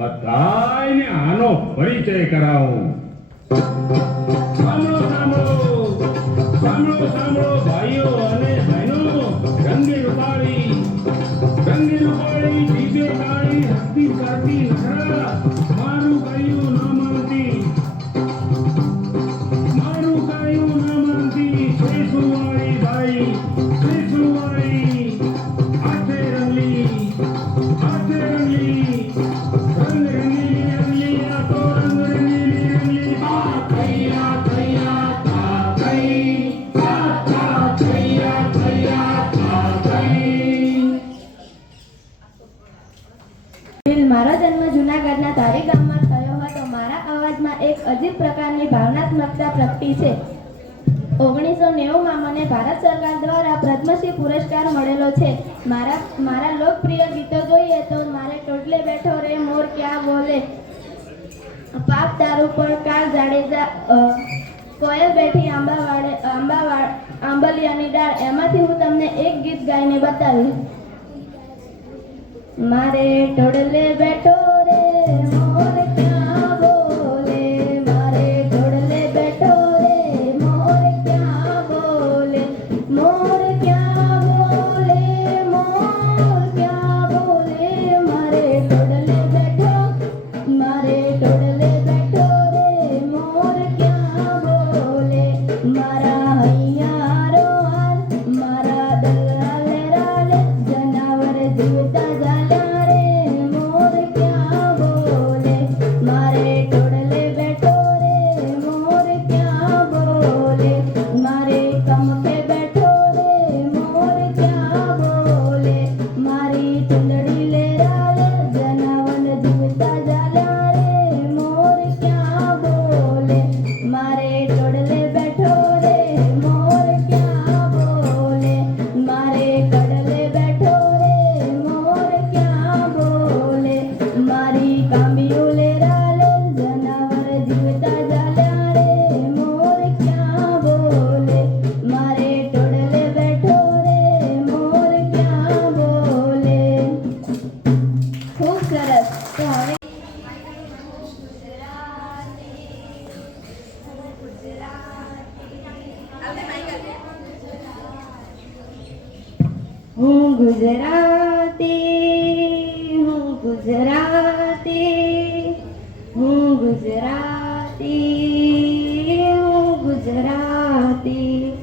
બધાને આનો પરિચય કરાવો. સાંભળો સાંભળો સાંભળો સાંભળો ભાઈઓ અને બહેનો, રંગી રૂપાળી દીપે કાળી હસ્તી કરતી નખરા, મારું કહ્યું ન માનતી, શ્રીસુવાળી ભાઈ, શ્રીસુવાળી હાથે રંગલી મારો જન્મ જૂનાગઢના ધારી ગામમાં થયો હતો. મારા અવાજમાં એક અજીબ પ્રકારની ભાવનાત્મકતા પ્રગટી છે. 1990માં મને ભારત સરકાર દ્વારા પદ્મશ્રી પુરસ્કાર મળેલો છે. મારા લોકપ્રિય ગીતો જોઈએ તો મારે ટોટલે બેઠો રે મોર ક્યાં બોલે, પાપ તારું પર કાર જાડેજા, કોયલ બેઠી આંબલિયાની ડાળ, એમાંથી હું તમને એક ગીત ગાઈને બતાવીશ. મારે ટોડલે બેઠો રે મોર ક્યાં બોલે, મારે ટોડલે બેઠો રે મોર ક્યાં બોલે, મોર ક્યાં બોલે, મોર ક્યાં બોલે, મારે ટોડલે બેઠો રે મોર ક્યાં બોલે, મારા હૈયારો હાલ, મારા દલાલે રાલે, જનાવર જીવતા ગુજરાતી.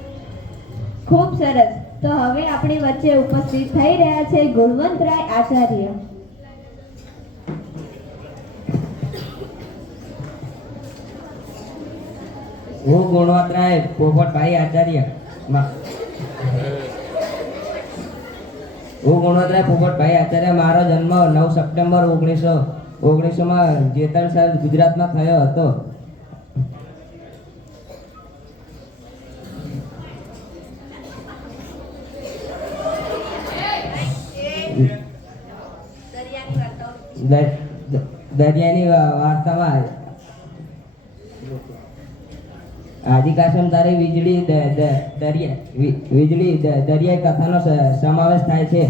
ખૂબ સરસ. તો હવે આપણી વચ્ચે ઉપસ્થિત થઈ રહ્યા છે ગુણવંતરાય આચાર્ય. હું ગુણવંતરાય પોપટભાઈ આચાર્ય મારો જન્મ 9 સપ્ટેમ્બર 1919માં જેતલસર ગુજરાતમાં થયો હતો. દરિયાની વાર્તામાં આદિકાશમ તારે વીજળી દરિયાઈ કથાનો સમાવેશ થાય છે.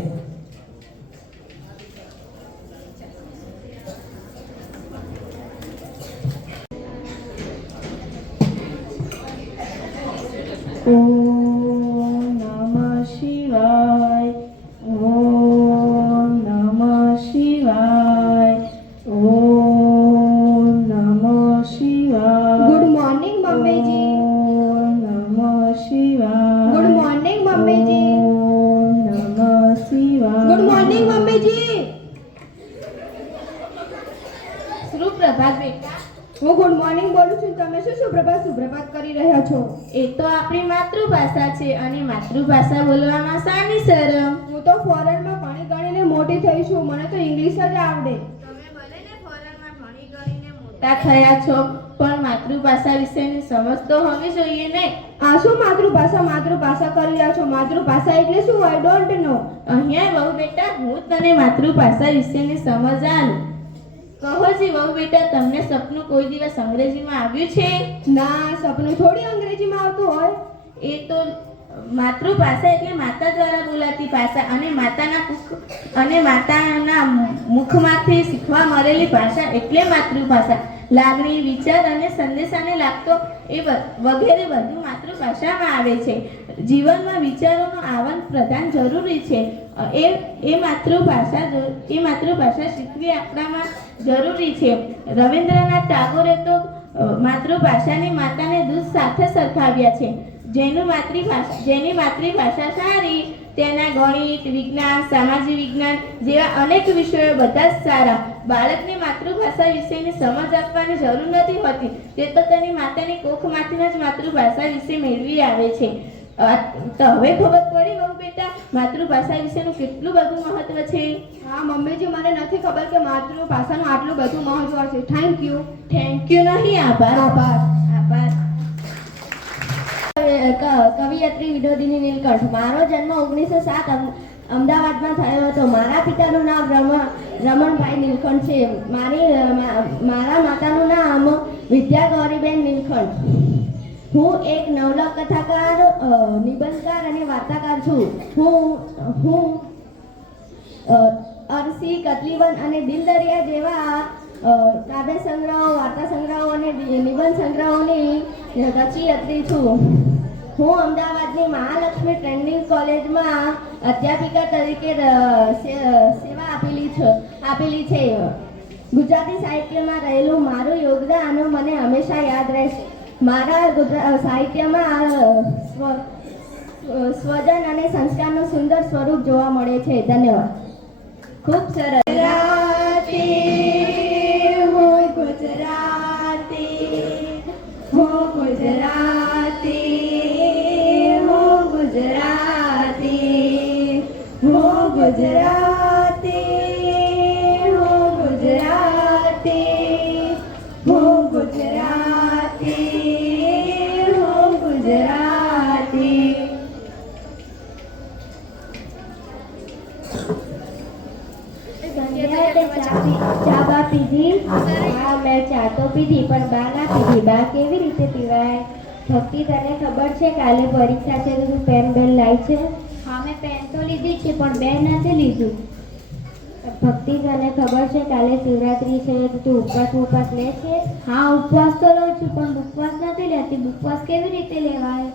ઓમ નમઃ શિવાય. ઓમ નમઃ શિવાય. ઓમ નમઃ શિવાય. ગુડ મોર્નિંગ મમ્મીજી. ઓમ નમઃ શિવાય. ગુડ મોર્નિંગ મમ્મીજી. ઓમ નમઃ શિવાય. ગુડ મોર્નિંગ મમ્મીજી. સુપ્રભાત બેટા. હું ગુડ મોર્નિંગ બોલું છું. તમે શું સુપ્રભાત કરી રહ્યા છો? એ તો આપણી માતૃભાષા છે અને માતૃભાષા બોલવામાં શાની શરમ? હું તો ફોરેનમાં ભણી ગણીને મોટી થઈ છું. મને તો ઇંગ્લિશ જ આવડે. તમે ભલે ને ફોરેનમાં ભણી ગણીને મોટા થયા છો, પણ માતૃભાષા વિશેની સમજ તો હોવી જોઈએ ને. આ શું માતૃભાષા કરી રહ્યા છો? માતૃભાષા એટલે શું? I don't know. અહીંયા બહુ બેટા, હું તને માતૃભાષા વિશેની સમજ આલું. કહોજી વહુ બેટા, તમને સપનું કોઈ દિવસ અંગ્રેજીમાં આવ્યું છે? ના, સપનું થોડી અંગ્રેજીમાં આવતું હોય. એ તો માતૃભાષા એટલે માતા દ્વારા બોલાતી ભાષા અને માતાના મુખમાંથી શીખવા મળેલી ભાષા એટલે માતૃભાષા. લાગણી, વિચાર અને સંદેશાને લાગતો એ વગેરે બધું માતૃભાષામાં આવે છે. જીવનમાં વિચારોનું આદાન પ્રદાન જરૂરી છે. એ માતૃભાષા શીખવી આપણામાં જરૂરી છે. રવિન્દ્રનાથ ટાગોરે તો માતૃભાષાની માતાને દૂધ સાથે સરખાવ્યા છે. જેની માતૃભાષા સારી તેના ગણિત, વિજ્ઞાન, સામાજિક વિજ્ઞાન જેવા અનેક વિષયો બધા જ સારા. બાળકની માતૃભાષા વિશેની સમજ આપવાની જરૂર નથી હોતી. તે તો તેની માતાની કોખમાંથી જ માતૃભાષા વિશે મેળવી આવે છે. તો હવે ખબર પડી બહુ બેટા, માતૃભાષા વિશેનું કેટલું બધું મહત્વ છે. હા મમ્મીજી, મને નથી ખબર કે માતૃભાષાનું આટલું બધું મહત્વ છે. થેન્ક યુ નહીં, આભાર. કવિયત્રી વિનોદિની નીલકંઠ. મારો જન્મ 1907 અમદાવાદમાં થયો હતો. મારા પિતાનું નામ રમણભાઈ નીલકંઠ છે. મારા માતાનું નામ વિદ્યાગૌરીબેન નીલકંઠ. હું એક નવલકથાકાર, નિબંધકાર અને વાર્તાકાર છું. હું અરસી, કતલીવન અને દિલ દરિયા જેવા કાવ્ય સંગ્રહો, વાર્તા સંગ્રહો અને નિબંધ સંગ્રહોની રચયિત્રી છું. હું અમદાવાદની મહાલક્ષ્મી ટ્રેનિંગ કોલેજમાં અધ્યાપિકા તરીકે સેવા આપેલી છે. ગુજરાતી સાહિત્યમાં રહેલું મારું યોગદાન મને હંમેશા યાદ રહેશે. મારા સાહિત્યમાં સ્વજન અને સંસ્કારનું સુંદર સ્વરૂપ જોવા મળે છે. ધન્યવાદ. ખૂબ સરસ. ચા પીધી? હા, મેં ચા તો પીધી, પણ બા ના પીધી. બા કેવી રીતે પીવાય? ભક્તિ, તને ખબર છે કાલે પરીક્ષા છે તો તું પેન લાવી છે? હા, મેં પેન તો લીધી છે, પણ બેન નથી લીધું. ભક્તિ, તને ખબર છે કાલે શિવરાત્રી છે તો તું ઉપવાસ લે છે? હા, ઉપવાસ તો લઉં છું, પણ ઉપવાસ નથી લેતી. ઉપવાસ કેવી રીતે લેવાય?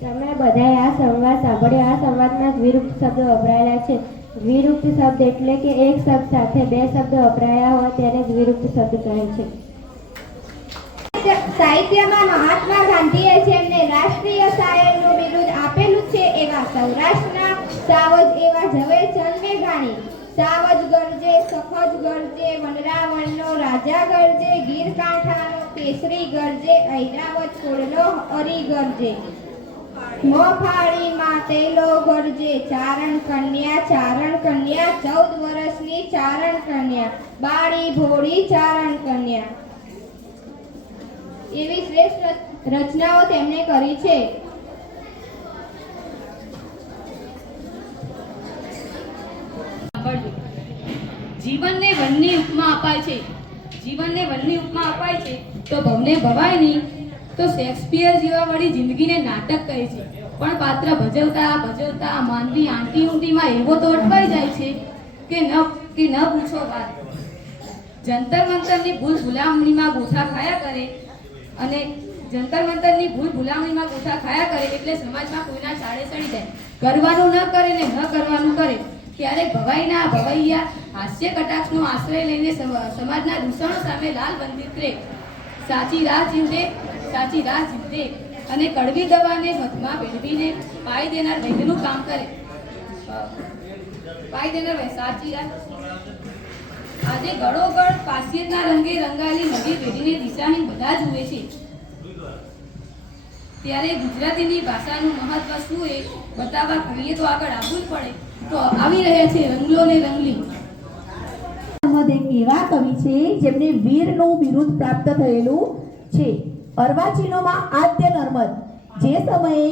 તમે બધાએ આ સંવાદ સાંભળ્યો. આ સંવાદમાં વિરુક્ત શબ્દો વપરાયેલા છે. વિરુક્ત શબ્દ એટલે કે એક શબ્દ સાથે બે શબ્દ વપરાયા હોય તેને જ વિરુક્ત શબ્દ કહે છે. સાહિત્યમાં મહાત્મા ગાંધીએ જેમને રાષ્ટ્રીય શાયરનું બિરુદ આપેલું છે એવા સૌરાષ્ટ્રના સાવજ એવા ઝવેરચંદ મેઘાણી. સાવજ ગરજે, સખજ ગરજે, વનરાવણનો રાજા ગરજે, ગીર કાંઠાનો કેસરી ગરજે, ઐરાવત કોળનો હરી ગરજે, મોફાળીમાં તેલો ગરજે, ચારણ કન્યા 14 વર્ષની ચારણ કન્યા, બાળી ભોળી ચારણ કન્યા. એવી શ્રેષ્ઠ રચનાઓ તેમણે કરી છે. વનની ઉપમા અપાય છે. જીવનને વનની ઉપમા અપાય છે તો ભવને ભવાય નહીં. તો શેક્સપિયર જેવા વળી જિંદગીને નાટક કહે છે. પણ પાત્ર ભજવતા માનવી આંટી ઊંટીમાં એવો તો અટવાઈ જાય છે કે ન પૂછો વાત. જંતર મંતરની ભૂલ ભૂલામણીમાં ગોથા ખાયા કરે એટલે સમાજમાં કોઈના ચાળે ચડી જાય. કરવાનું ન કરે ને ન કરવાનું કરે. ક્યારેક ભવાઈના ભવૈયા હાસ્ય કટાક્ષનો આશ્રય લઈને સમાજના દૂષણો સામે લાલ બંદીત રહે. સાચી રાહ ચીંધે અને કડવી દવાને મધમાં ભેળવીને પાઈ દેનાર વૈદ્યનું કામ કરે. સાચી રાહ. આજે ગળોગળ પાસિયતના રંગે રંગાયેલી નવી પેઢીને દિશાહીન બધા જુએ છે. ત્યારે ગુજરાતીની ભાષાનું મહત્વ શું એ બતાવવા કહીએ તો આગળ આવવું જ પડે. તો આવી રહ્યા છે રંગલો ને રંગલી. નર્મદ એક એવા કવિ છે જેમને વીરનું બિરુદ પ્રાપ્ત થયેલું છે. અર્વાચીનોમાં આદ્ય નર્મદ. જે સમયે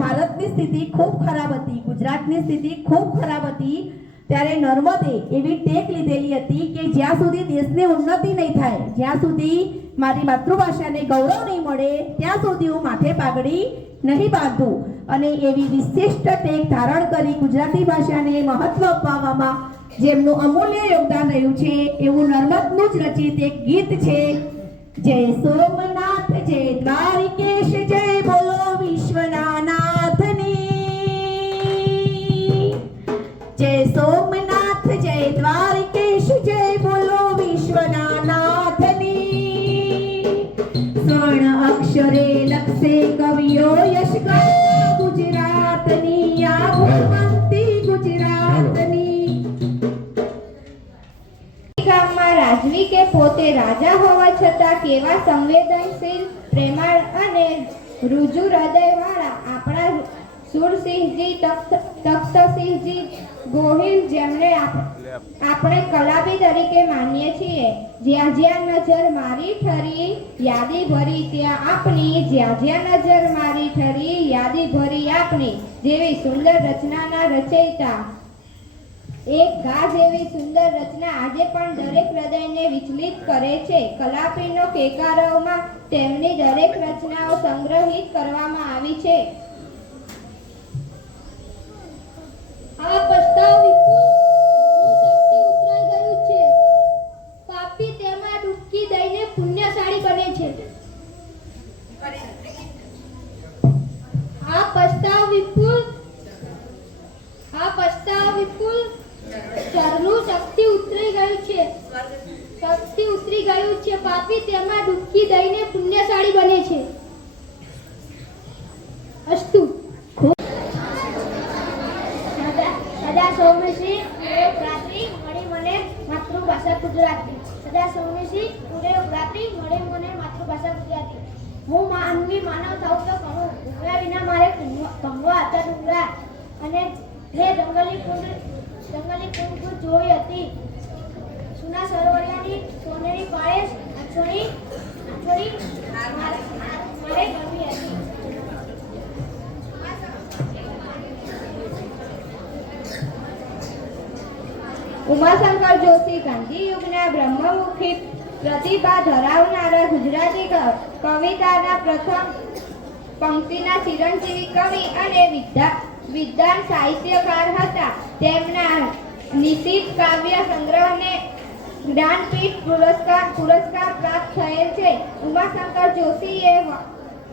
ભારતની સ્થિતિ ખૂબ ખરાબ હતી ત્યારે નર્મદે એવી ટેક લીધેલી હતી કે જ્યાં સુધી દેશની ઉન્નતિ નહીં થાય, જ્યાં સુધી મારી માતૃભાષાને ગૌરવ નહીં મળે, ત્યાં સુધી હું માથે પાઘડી નહીં બાંધું. અને એવી વિશિષ્ટ ટેક ધારણ કરી ગુજરાતી ભાષાને મહત્વ અપાવવામાં જેમનું અમૂલ્ય યોગદાન રહ્યું છે એવું નર્મદનું જ રચિત એક ગીત છે. જય સોમનાથ જય દ્વારિકેશ જય બોલો વિશ્વના નાથની. જય સોમનાથ જય દ્વારિકેશ જય બોલો વિશ્વના નાથની. સ્વર્ણ અક્ષરે લખશે કવિઓ યશ ગુજરાતની આ ભગવંતી ગુજરાતની. ગામમાં રાજવી કે પોતે રાજા હોવા છતાં કેવા સંવેદનશીલ, પ્રેમાળ અને રુજુ હૃદયવાળા આપણા સુરસિંહજી તખ્તસિંહજી ગોહિલ, જેમણે આપણે કલાબી તરીકે માનીએ છીએ. જ્યાં જ્યાં નજર મારી ઠરી યાદી ભરી ત્યાં આપની, જ્યાં જ્યાં નજર મારી ઠરી યાદી ભરી આપની જેવી સુંદર રચનાના રચયિતા. એક ઘા જેવી સુંદર રચના આજે પણ દરેક હૃદયને વિચલિત કરે છે. કલાપીનો કેકારવમાં તેમની દરેક રચનાઓ સંગ્રહિત કરવામાં આવી છે. આ પસ્તાવ વિપુલ શક્તિ ઉતરાઈ ગયું છે. પાપી તેમાં ડૂબકી દઈને પુણ્યશાળી બને છે. આ પસ્તાવ વિપુલ ચરનું શક્તિ ઉતરી ગયું છે. પાપી તેમાં ડૂબકી દઈને પુણ્યશાળી બને છે. અસ્તુ. સદા સૌમ્યશ્રી રાત્રિ મળી મને માતૃભાષા ગુજરાતી. સદા સૌમ્યશ્રી રાત્રિ મળી મને માતૃભાષા ગુજરાતી. હું માનવી માનવ થાઉં તો ઘણું. ડુંગરા વિના મારે ભંગવા હતા ડુંગરા. અને હે જંગલી કુંડ જોઈ હતી. સુના સરોવરિયાની સોનેરી પાળે આંચોળી મારે ગમી હતી. ઉમાશંકર જોશી ગાંધી યુગના બ્રહ્મમુખી પ્રતિભા ધરાવનારા ગુજરાતી કવિતાના પ્રથમ પંક્તિના ચિરંજીવી કવિ અને વિદ્વાન સાહિત્યકાર હતા. તેમના નિશિત કાવ્ય સંગ્રહને જ્ઞાનપીઠ પુરસ્કાર પ્રાપ્ત થયેલ છે. ઉમાશંકર જોશીએ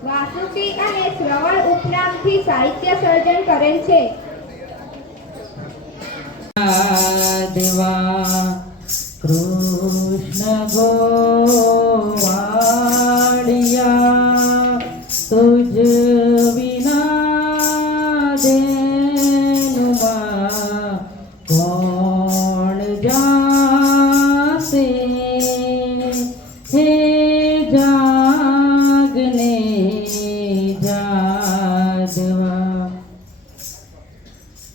વાસુકી અને શ્રવણ ઉપનામથી સાહિત્ય સર્જન કરેલ છે. દેવા કૃષ્ણ ગોવાળિયા તુજ વિના દેનુમાં કોણ જાશે. હે જાગને જાદવા.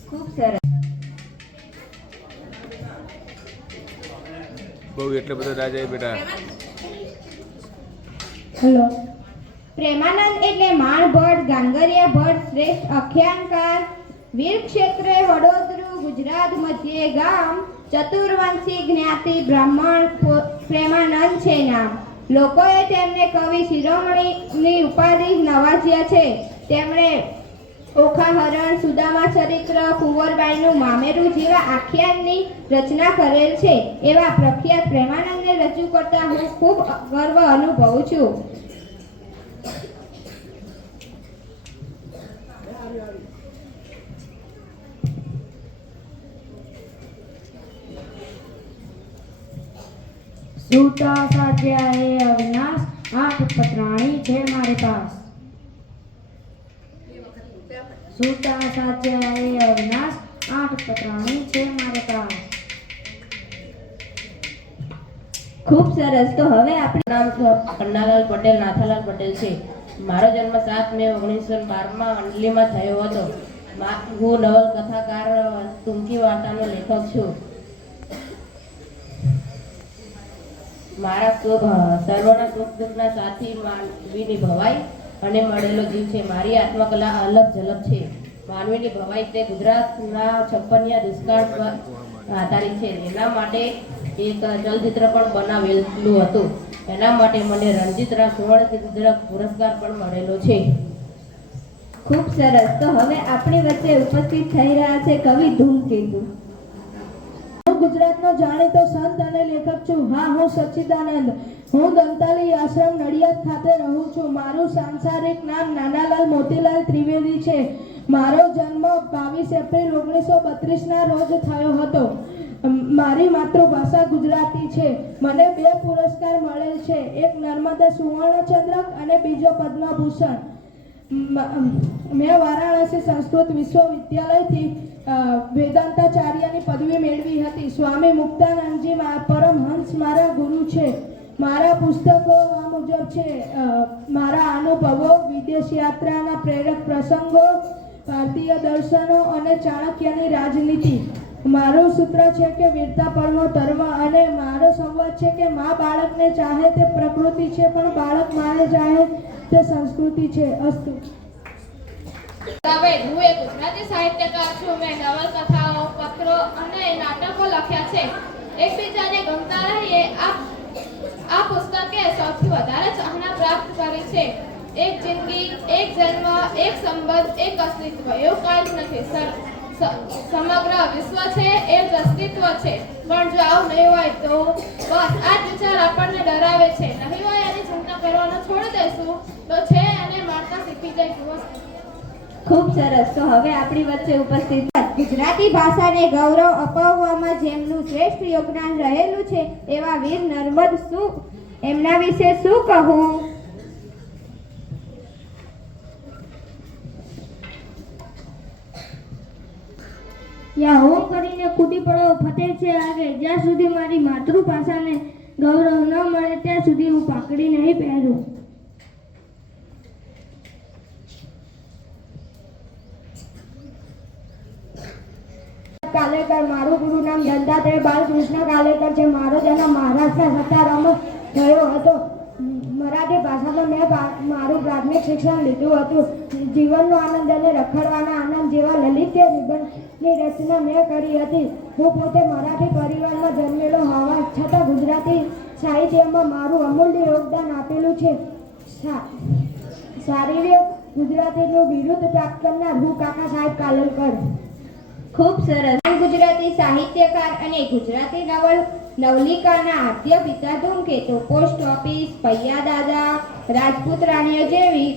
ખૂબ સરસ. બહુ એટલે બધો રાજા બેટા. હેલો. પ્રેમાનંદ એટલે માણ ભટ્ટ, ગાંગરિયા ભટ્ટ શ્રેષ્ઠ આખ્યાનકાર. વીર ક્ષેત્રે વડોદરું ગુજરાત મધ્યે ગામ ચતુર્વંશી જ્ઞાતિ બ્રાહ્મણ પ્રેમાનંદ છે નામ. લોકોએ તેમને કવિ શિરોમણીની ઉપાધિ નવાજ્યા છે. તેમણે ઓખાહરણ, સુદામા ચરિત્ર, કુંવરબાઈનું મામેરું જેવા આખ્યાનની રચના કરેલ છે. એવા પ્રખ્યાત પ્રેમાનંદને રજૂ કરતા હું ખૂબ ગર્વ અનુભવું છું. સૂતા સાચ્યા એ અવિનાશ, 8 પતરાણી છે મારે પાસ. સૂતા સાચ્યા એ અવિનાશ, 8 પતરાણી છે મારે પાસ. ખૂબ સરસ. તો હવે આપણે નામ પન્નાલાલ પટેલ નાથાલાલ પટેલ છે. મારો જન્મ 7 મે 1912 અંડલીમાં થયો હતો. હું નવલકથાકાર, ટૂંકી વાર્તાનો લેખક છું. મારા સર્વના સુખ દુઃખના સાથી માનવીની ભવાઈ અને મળેલો જીવ છે. મારી આત્મકલા અલગ ઝલક છે. માનવીની ભવાઈ તે ગુજરાતના 56 દુષ્કાળ પર આધારિત છે. એના માટે એક ચલચિત્ર પણ બનાવેલું હતું. એના માટે મને રણજીતરાવ સુવર્ણ પુરસ્કાર પણ મળેલો છે. ખૂબ સરસ. તો હવે આપણી વચ્ચે ઉપસ્થિત થઈ રહ્યા છે કવિ ધૂમકેતુ. હું ગુજરાતનો જાણીતો સંત અને લેખક છું. હા, હું સચ્ચિદાનંદ. હું દંતાલી આશ્રમ નડિયાદ ખાતે રહું છું. મારું સાંસારિક નામ નાનાલાલ મોતીલાલ ત્રિવેદી છે. મારો જન્મ 22 એપ્રિલ 1932ના રોજ થયો હતો. મારી માતૃભાષા ગુજરાતી છે. મને 2 પુરસ્કાર મળેલ છે. એક નર્મદા સુવર્ણચંદ્રક અને બીજો પદ્મભૂષણ. મેં વારાણસી સંસ્કૃત વિશ્વવિદ્યાલયથી વેદાંતાચાર્યની પદવી મેળવી હતી. સ્વામી મુક્તાનંદજી પરમહંસ મારા ગુરુ છે. મારા પુસ્તકો આ મુજબ છે: મારા અનુભવો, વિદેશ યાત્રાના પ્રેરક પ્રસંગો, ભારતીય દર્શનો અને ચાણક્યની રાજનીતિ. મારું સૂત્ર છે કે વીરતા પરનો ધર્મ, અને મારો સંવાદ છે કે મા બાળકને ચાહે તે પ્રકૃતિ છે, પણ બાળક માને ચાહે તે સંસ્કૃતિ છે. અસ્તુ. હવે હું એક ગુજરાતી સાહિત્યકાર છું. મેં નવલકથાઓ, પત્રો અને નાટકો લખ્યા છે. એકબીજાને ગમતા રહીએ આ પુસ્તકે સૌથી વધારે ચાહના પ્રાપ્ત કરી છે. એક જિંદગી, એક જન્મ, એક સંબંધ, એક અસ્તિત્વ, એવું કાંઈ જ નથી. સમગ્ર વિશ્વ છે એ જ અસ્તિત્વ છે. પણ જો આવું નહીં હોય તો બસ આ જ વિચાર આપણને ડરાવે છે. નહીં હોય એની ચિંતા કરવાનું છોડી દઈશું તો છે અને મારતા શીખી જઈશું. ખૂબ સરસ. તો હવે આપણી વચ્ચે ઉપસ્થિત ગુજરાતી ભાષાને ગૌરવ અપાવવામાં જેમનું શ્રેષ્ઠ યોગદાન રહેલું છે એવા વીર નર્મદ એમના વિશે શું કહું? યા હોમ કરીને કૂદી પડો ફતેહ છે આગે. જ્યાં સુધી મારી માતૃભાષાને ગૌરવ ન મળે ત્યાં સુધી હું પાકડી નહીં પહેરું. કાલેકર. મારું પૂરું નામ દત્તાત્રેય બાલકૃષ્ણ કાલેકર છે. મારો જન્મ મહારાષ્ટ્રના સતારામાં થયો હતો. મરાઠી ભાષામાં મેં મારું પ્રાથમિક શિક્ષણ લીધું હતું. જીવનનો આનંદ અને રખડવાના આનંદ જેવા લલિત્ય નિબંધની રચના મેં કરી હતી. હું પોતે મરાઠી પરિવારમાં જન્મેલો હોવા છતાં ગુજરાતી સાહિત્યમાં મારું અમૂલ્ય યોગદાન આપેલું છે. શારીરિક ગુજરાતીનું બિરુદ પ્રાપ્ત કરનાર હું કાકા સાહેબ કાલેલકર. ખૂબ સરસ. ગુજરાતી સાહિત્યકાર અને ગુજરાતી નવલિકાના આદ્ય પિતા ધૂમકેતુ. પોસ્ટ ઓફિસ, પૈયા દાદા, રાજપૂત રાણીઓ જેવી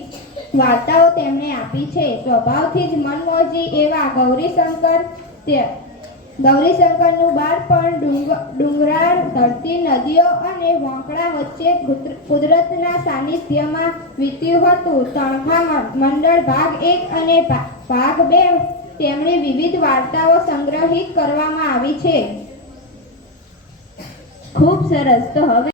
વાર્તાઓ તેમણે આપી છે. સ્વભાવથી જ મનમોજી એવા ગૌરીશંકરનું બાળપણ ડુંગરાળ, ધરતી, નદીઓ અને વોંકળા વચ્ચે કુદરતના સાનિધ્યમાં વીત્યું હતું. તણખા મંડળ ભાગ 1 અને ભાગ 2 તેમની વિવિધ વાર્તાઓ સંગ્રહિત કરવામાં આવી છે. ખૂબ સરસ. તો હવે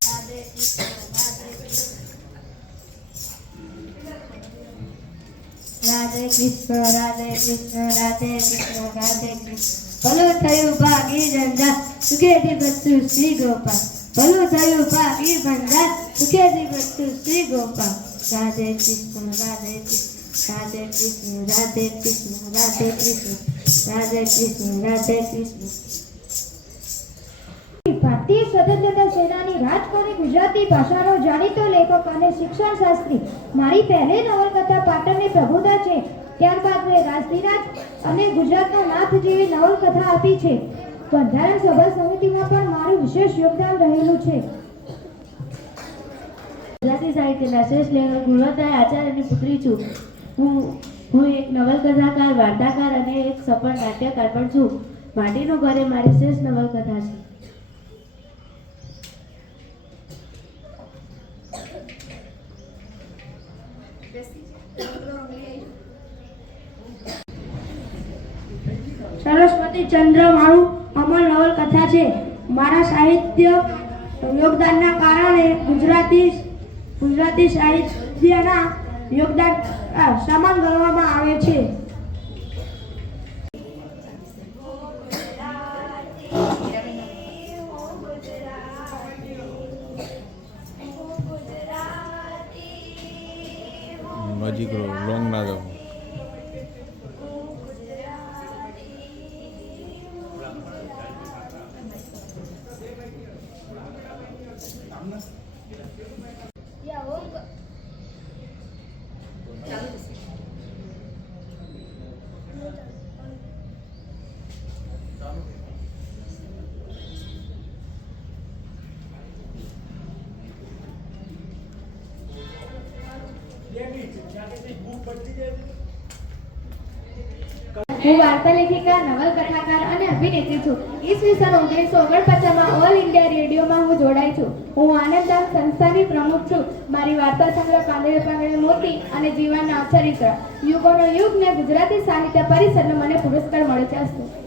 રાધે કૃષ્ણ, રાધે કૃષ્ણ, રાધે કૃષ્ણ, રાધે કૃષ્ણ. ભલું થયું ભાગી ધંધા, સુખેથી બધું શ્રી ગોપાલ. ભલું થયું ભાગી ધંધા, સુખેથી બધું શ્રી ગોપાલ. રાધે કૃષ્ણ, રાધે કૃષ્ણ, રાધે કૃષ્ણ, રાધે કૃષ્ણ, રાધે કૃષ્ણ, રાધે કૃષ્ણ, રાધે કૃષ્ણ. સ્વતંત્રતા સેનાની રાજકોરી ગુજરાતી ભાષાનો જાણીતો લેખક અને શિક્ષણ શાસ્ત્રી. મારી પહેલી નવલકથા પાટણની પ્રભુતા છે. ત્યારબાદ મેં રાજધીરાજ અને ગુજરાતનો નાથ જેવી નવલકથા આપી છે. બંધારણ સભા સમિતિમાં પણ મારું વિશેષ યોગદાન રહેલું છે. ગુજરાતી સાહિત્યના શ્રેષ્ઠ લેખક ગુણવંતરાય આચાર્યની પુત્રી છું. હું એક નવલકથાકાર, વાર્તાકાર અને એક સફળ નાટ્યકાર પણ છું. માટીનું ઘર એ મારી શ્રેષ્ઠ નવલકથા છે. સરસ્વતી ચંદ્ર મારું અમર નવલકથા છે. મારા સાહિત્ય યોગદાનના કારણે ગુજરાતી સાહિત્યના યોગદાન સમાન ગણવામાં આવે છે. નજીક લોંગ ના જાઓ. હું વાર્તા લેખિકા, નવલકથાકાર અને અભિનેત્રી છું. ઈસવીસન 1949માં ઓલ ઇન્ડિયા રેડિયોમાં હું જોડાઈ છું. હું આનંદધામ સંસ્થાની પ્રમુખ છું. મારી વાર્તા સંગ્રહ પાંદડે પાંદડે મોતી અને જીવનના અચરિત્ર યુગોનો યુગ ને ગુજરાતી સાહિત્ય પરિષદનો મને પુરસ્કાર મળ્યો છે.